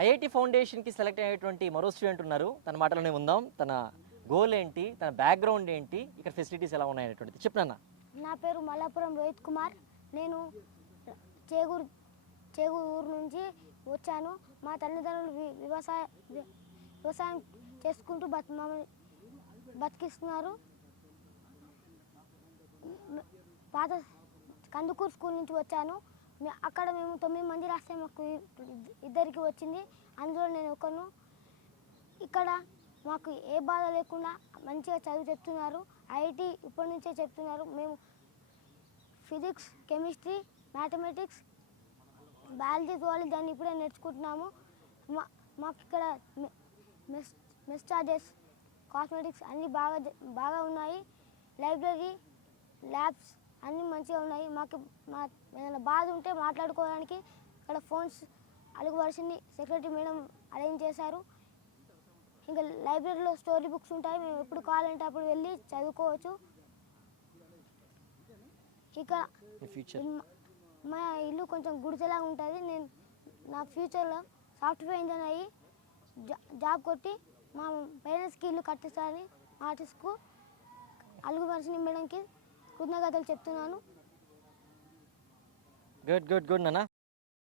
IIT ఫౌండేషన్కి select అయ్యేటువంటి మరో స్టూడెంట్ ఉన్నారు. తన మాటలోనే ఉందాం. తన గోల్ ఏంటి, తన బ్యాక్గ్రౌండ్ ఏంటి, ఇక్కడ ఫెసిలిటీస్ ఎలా ఉన్నాయనేటువంటిది చెప్పినా. నా పేరు మల్లాపురం రోహిత్ కుమార్. నేను చేగూరు ఊరు నుంచి వచ్చాను. మా తల్లిదండ్రులు వ్యవసాయం చేసుకుంటూ మమ్మల్ని బతికిస్తున్నారు. పాత కందుకూరు స్కూల్ నుంచి వచ్చాను. అక్కడ మేము 9 మంది రాస్తే మాకు 2 వచ్చింది. అందులో నేను ఒకను. ఇక్కడ మాకు ఏ బాధ లేకుండా మంచిగా చదువు చెప్తున్నారు. ఐఐటి ఇప్పటి నుంచే చెప్తున్నారు. మేము physics, chemistry, mathematics, biology, zoology దాన్ని ఇప్పుడే నేర్చుకుంటున్నాము. మాకు ఇక్కడ మెస్ చార్జెస్, కాస్మెటిక్స్ అన్నీ బాగా ఉన్నాయి. లైబ్రరీ, ల్యాబ్స్ అన్నీ మంచిగా ఉన్నాయి. మాకు ఏదైనా బాధ ఉంటే మాట్లాడుకోవడానికి ఇక్కడ ఫోన్స్ అలుగు వరుసని సెక్రటరీ మేడం అరేంజ్ చేశారు. ఇంకా లైబ్రరీలో స్టోరీ బుక్స్ ఉంటాయి. మేము ఎప్పుడు కావాలంటే అప్పుడు వెళ్ళి చదువుకోవచ్చు. ఇక మా ఇల్లు కొంచెం గుడిసెలాగా ఉంటుంది. నేను నా ఫ్యూచర్లో సాఫ్ట్వేర్ ఇంజనీర్ అయ్యి జాబ్ కొట్టి మా పేరెంట్స్కి ఇల్లు కట్టిస్తారని ఆర్టిస్ట్కు అలుగు వరుసని మేడంకి కృతజ్ఞతలు చెప్తున్నాను. గుడ్ నాన్న.